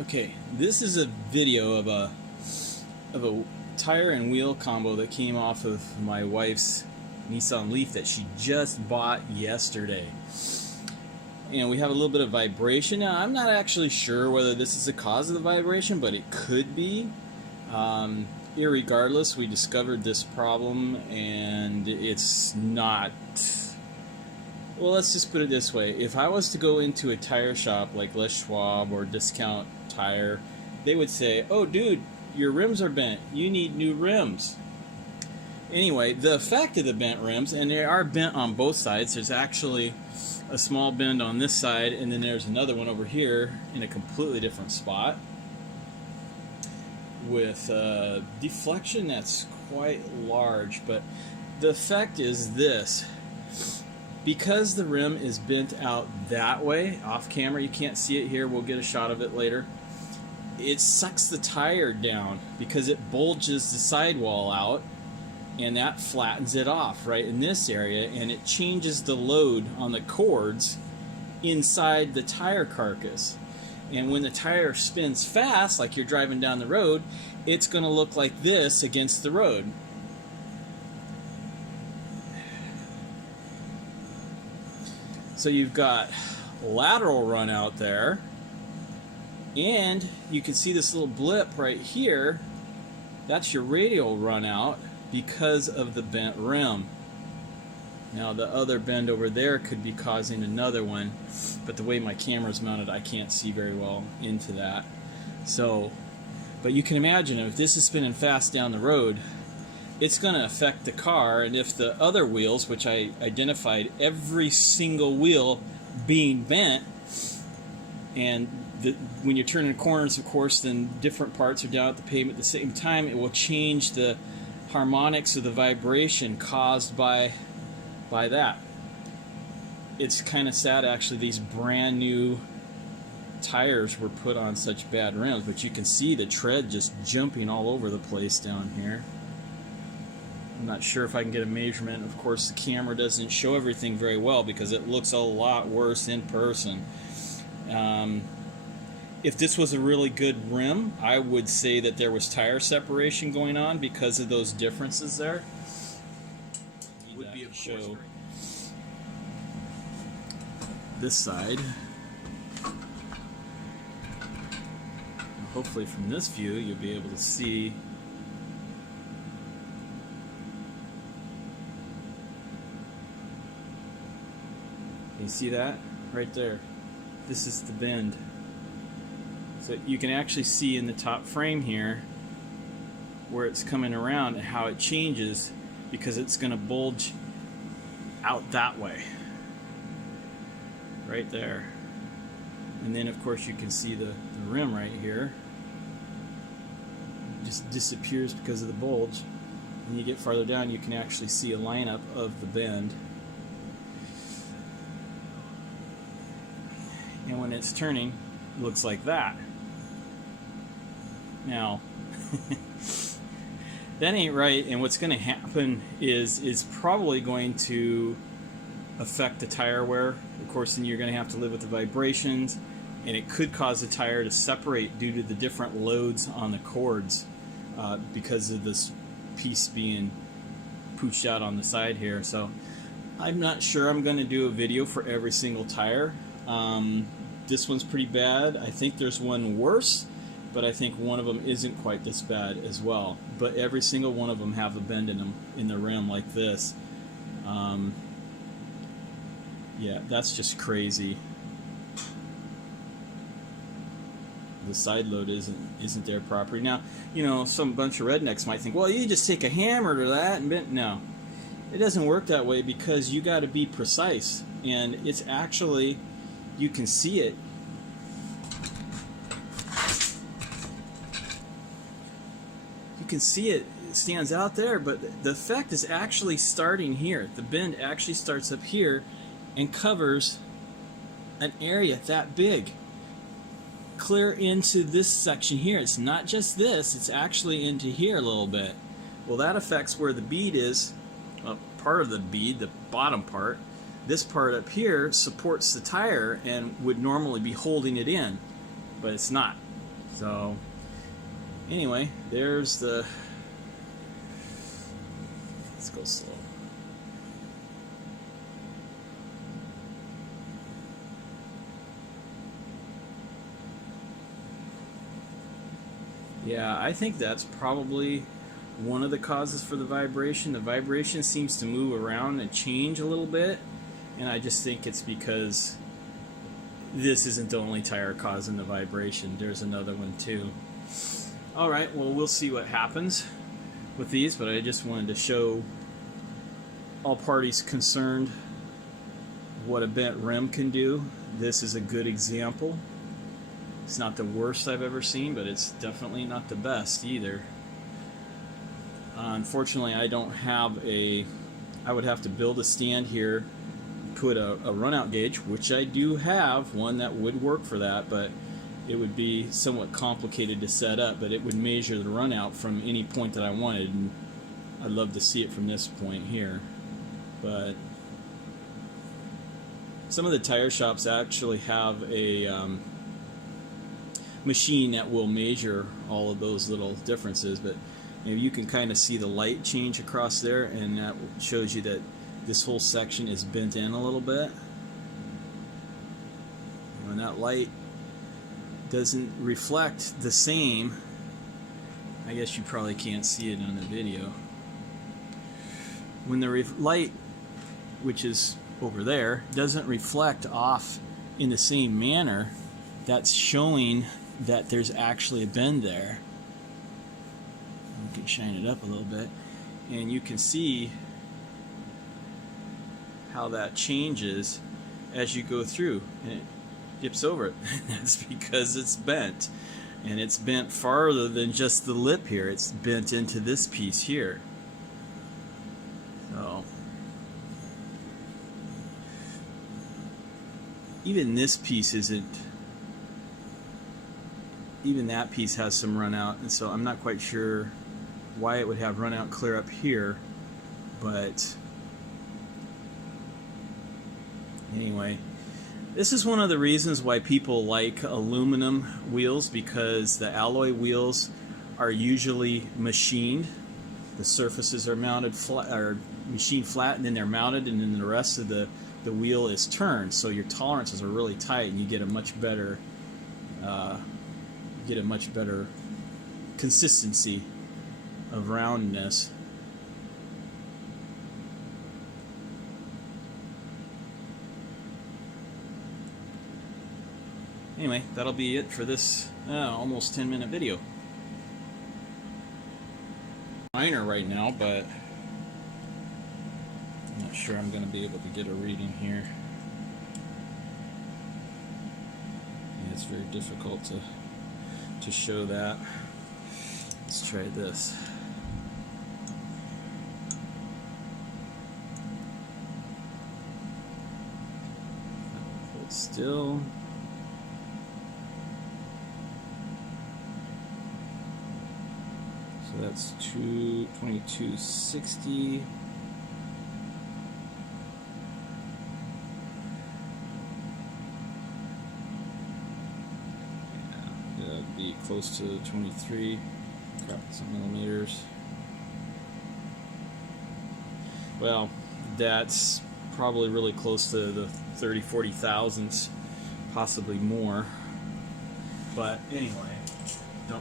Okay, this is a video of a tire and wheel combo that came off of my wife's Nissan Leaf that she just bought yesterday. And we have a little bit of vibration. Now, I'm not actually sure whether this is the cause of the vibration, but it could be. Irregardless, we discovered this problem, and it's not... Well, let's just put it this way. If I was to go into a tire shop like Les Schwab or Discount Tire, they would say, "Oh, dude, your rims are bent. You need new rims." Anyway, the effect of the bent rims, and they are bent on both sides. There's actually a small bend on this side, and then there's another one over here in a completely different spot with deflection that's quite large. But the effect is this. Because the rim is bent out that way, off camera, you can't see it here, we'll get a shot of it later, it sucks the tire down because it bulges the sidewall out, and that flattens it off right in this area, and it changes the load on the cords inside the tire carcass. And when the tire spins fast, like you're driving down the road, it's going to look like this against the road. So you've got lateral run out there, and you can see this little blip right here. That's your radial run out because of the bent rim. Now the other bend over there could be causing another one, but the way my camera's mounted, I can't see very well into that. So, but you can imagine if this is spinning fast down the road, it's going to affect the car. And if the other wheels, which I identified every single wheel being bent, and when you're turning corners, of course, then different parts are down at the pavement at the same time, it will change the harmonics of the vibration caused by that. It's kind of sad, actually. These brand new tires were put on such bad rims, but you can see the tread just jumping all over the place down here. I'm not sure if I can get a measurement. Of course, the camera doesn't show everything very well because it looks a lot worse in person. If this was a really good rim, I would say that there was tire separation going on because of those differences there. Would be a show this side. Hopefully from this view you'll be able to see. You see that? Right there. This is the bend. So you can actually see in the top frame here where it's coming around and how it changes because it's going to bulge out that way. Right there. And then of course you can see the rim right here. It just disappears because of the bulge. And you get farther down, you can actually see a lineup of the bend. And when it's turning, it looks like that. Now, that ain't right, and what's going to happen is probably going to affect the tire wear. Of course, then you're going to have to live with the vibrations, and it could cause the tire to separate due to the different loads on the cords because of this piece being pooched out on the side here. So I'm not sure I'm going to do a video for every single tire. This one's pretty bad. I think there's one worse, but I think one of them isn't quite this bad as well. But every single one of them have a bend in them in the rim like this. Yeah, that's just crazy. The side load isn't there properly. Now, you know, some bunch of rednecks might think, well, you just take a hammer to that and bend. No, it doesn't work that way because you got to be precise, and it's actually, you can see it. You can see it stands out there, but the effect is actually starting here. The bend actually starts up here and covers an area that big. Clear into this section here. It's not just this, it's actually into here a little bit. Well, that affects where the bead is, part of the bead, the bottom part. This part up here supports the tire and would normally be holding it in, but it's not. So anyway, there's the, let's go slow. Yeah, I think that's probably one of the causes for the vibration. The vibration seems to move around and change a little bit, and I just think it's because this isn't the only tire causing the vibration. There's another one too. Alright, well, we'll see what happens with these, but I just wanted to show all parties concerned what a bent rim can do. This is a good example. It's not the worst I've ever seen, but it's definitely not the best either. Unfortunately, I don't have a, I would have to build a stand here, put a runout gauge, which I do have one that would work for that, but it would be somewhat complicated to set up, but it would measure the runout from any point that I wanted, and I'd love to see it from this point here. But some of the tire shops actually have a machine that will measure all of those little differences, but maybe you can kind of see the light change across there, and that shows you that this whole section is bent in a little bit. When that light doesn't reflect the same, I guess you probably can't see it on the video. When the light, which is over there, doesn't reflect off in the same manner, that's showing that there's actually a bend there. We can shine it up a little bit, and you can see how that changes as you go through, and it dips over it. That's because it's bent, and it's bent farther than just the lip here. It's bent into this piece here. So even this piece isn't, even that piece has some run out, and so I'm not quite sure why it would have run out clear up here, but anyway, this is one of the reasons why people like aluminum wheels, because the alloy wheels are usually machined. The surfaces are mounted flat, or machined flat, and then they're mounted, and then the rest of the wheel is turned, so your tolerances are really tight, and you get a much better consistency of roundness. Anyway, that'll be it for this almost 10-minute video. Minor right now, but I'm not sure I'm going to be able to get a reading here. Yeah, it's very difficult to show that. Let's try this. Hold still. So that's 2260. That'd be close to 23 millimeters. Well, that's probably really close to the 30-40 thousandths, possibly more. But anyway, don't